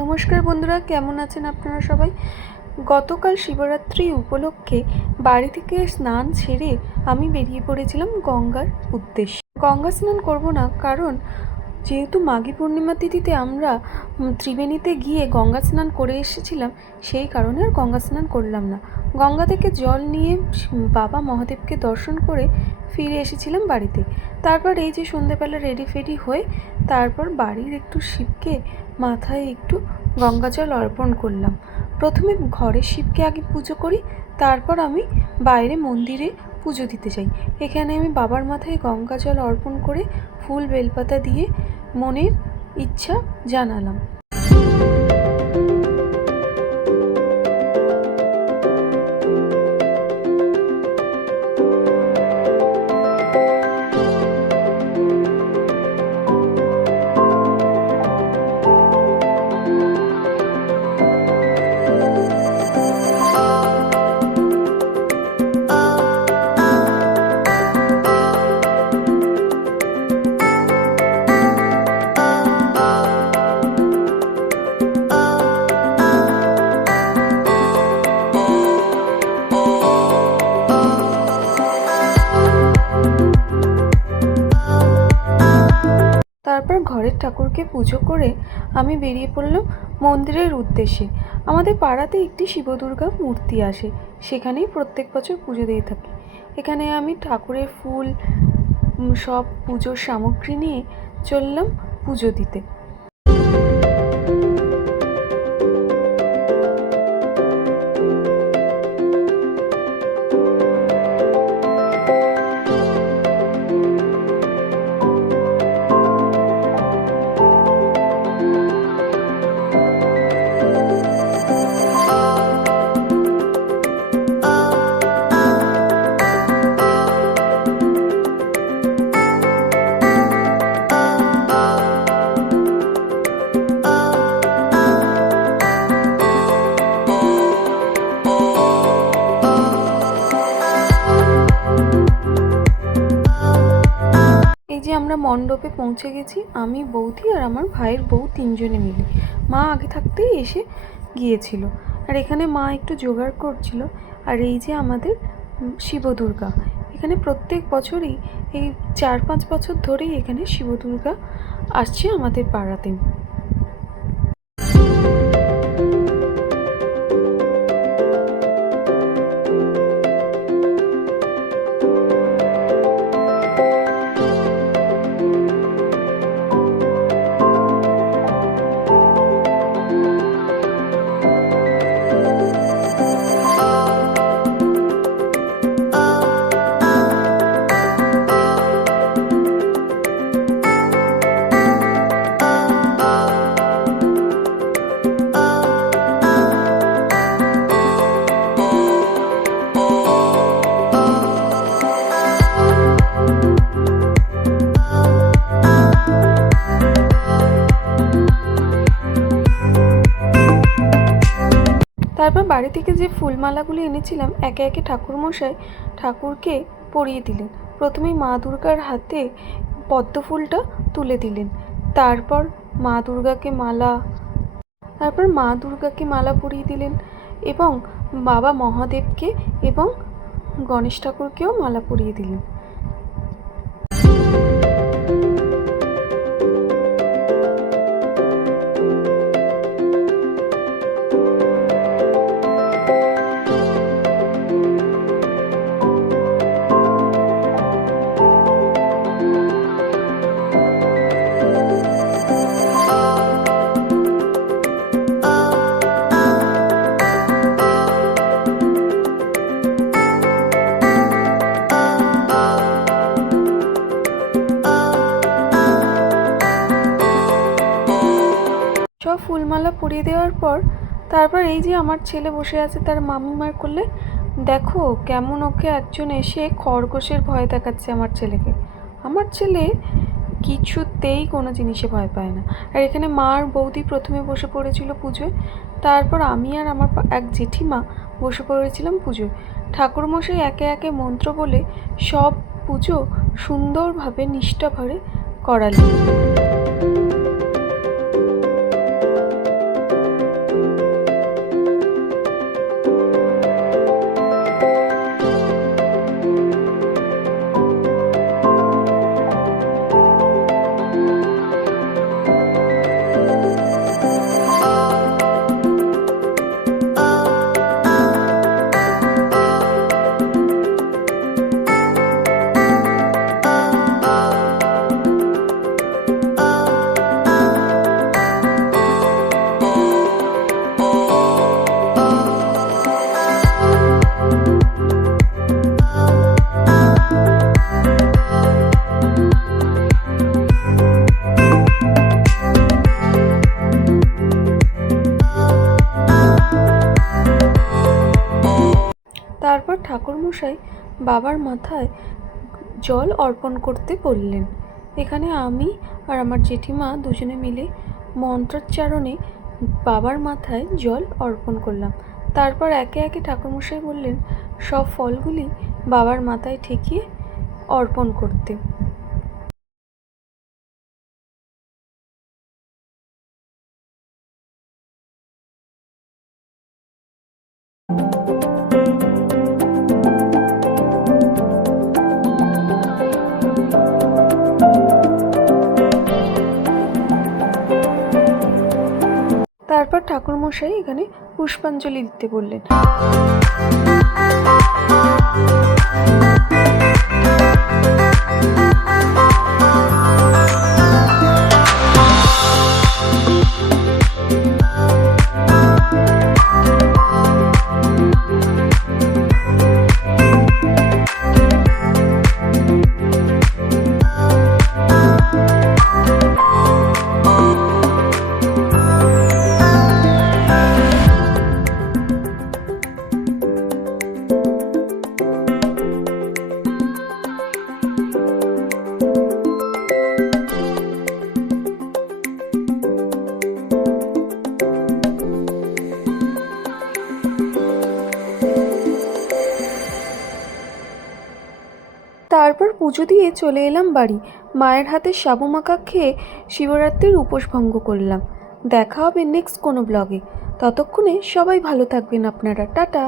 নমস্কার বন্ধুরা, কেমন আছেন আপনারা সবাই? গতকাল শিবরাত্রি উপলক্ষে বাড়ি থেকে স্নান সেরে আমি বেরিয়ে পড়েছিলাম গঙ্গার উদ্দেশ্যে। গঙ্গা স্নান করব না, কারণ যেহেতু মাঘী পূর্ণিমা তিথিতে আমরা ত্রিবেণীতে গিয়ে গঙ্গা স্নান করে এসেছিলাম, সেই কারণে আর গঙ্গা স্নান করলাম না। গঙ্গা থেকে জল নিয়ে বাবা মহাদেবকে দর্শন করে ফিরে এসেছিলাম বাড়িতে। তারপর এই যে সন্ধ্যেবেলা রেডি ফেডি হয়ে তারপর বাড়ির একটু শিবকে মাথায় একটু গঙ্গা জল অর্পণ করলাম। প্রথমে ঘরে শিবকে আগে পুজো করি, তারপর আমি বাইরে মন্দিরে পুজো দিতে যাই। এখানে আমি বাবার মাথায় গঙ্গা জল অর্পণ করে ফুল বেলপাতা দিয়ে মনের ইচ্ছা জানালাম। তারপর ঘরের ঠাকুরকে পুজো করে আমি বেরিয়ে পড়লাম মন্দিরের উদ্দেশ্যে। আমাদের পাড়াতে একটি শিবদুর্গা মূর্তি আসে, সেখানেই প্রত্যেক বছর পুজো দিয়ে থাকি। এখানে আমি ঠাকুরের ফুল সব পুজোর সামগ্রী নিয়ে চললাম পুজো দিতে। আমরা মণ্ডপে পৌঁছে গেছি, আমি, বৌদি আর আমার ভাইয়ের বউ তিনজনে মিলে। মা আগে থাকতেই এসে গিয়েছিল, আর এখানে মা একটু জোগাড় করছিল। আর এই যে আমাদের শিবদুর্গা, এখানে প্রত্যেক বছরই এই 4-5 বছর ধরেই এখানে শিবদুর্গা আসছে আমাদের পাড়াতে। তারপর বাড়ি থেকে যে ফুলমালাগুলি এনেছিলাম একে একে ঠাকুরমশাই ঠাকুরকে পরিয়ে দিলেন। প্রথমেই মা দুর্গার হাতে পদ্ম ফুলটা তুলে দিলেন, তারপর মা দুর্গাকে মালা পরিয়ে দিলেন, এবং বাবা মহাদেবকে এবং গণেশ ঠাকুরকেও মালা পরিয়ে দিলেন। সব ফুলমালা পরিয়ে দেওয়ার পর তারপর এই যে আমার ছেলে বসে আছে তার মামিমার কোলে। দেখো কেমন ওকে একজন এসে খরগোশের ভয় দেখাচ্ছে আমার ছেলেকে। আমার ছেলে কিছুতেই কোনো জিনিসে ভয় পায় না। আর এখানে মা আর বৌদি প্রথমে বসে পড়েছিল পুজোয়, তারপর আমি আর আমার এক জেঠিমা বসে পড়েছিলাম পুজোয়। ঠাকুরমশাই একে একে মন্ত্র বলে সব পুজো সুন্দরভাবে নিষ্ঠাভরে করালেন। ঠাকুরমশাই বাবার মাথায় জল অর্পণ করতে বললেন। এখানে আমি আর আমার জেঠিমা দুজনে মিলে মন্ত্রোচ্চারণে বাবার মাথায় জল অর্পণ করলাম। তারপর একে একে ঠাকুরমশাই বললেন সব ফলগুলি বাবার মাথায় ঠেকিয়ে অর্পণ করতে। তারপর ঠাকুরমশাই এখানে পুষ্পাঞ্জলি দিতে বললেন। তারপর পুজো দিয়ে চলে এলাম বাড়ি। মায়ের হাতে সাবু মাখা খেয়ে শিবরাত্রির উপোস ভঙ্গ করলাম। দেখা হবে নেক্সট কোনো ব্লগে। ততক্ষণে সবাই ভালো থাকবেন আপনারা। টাটা।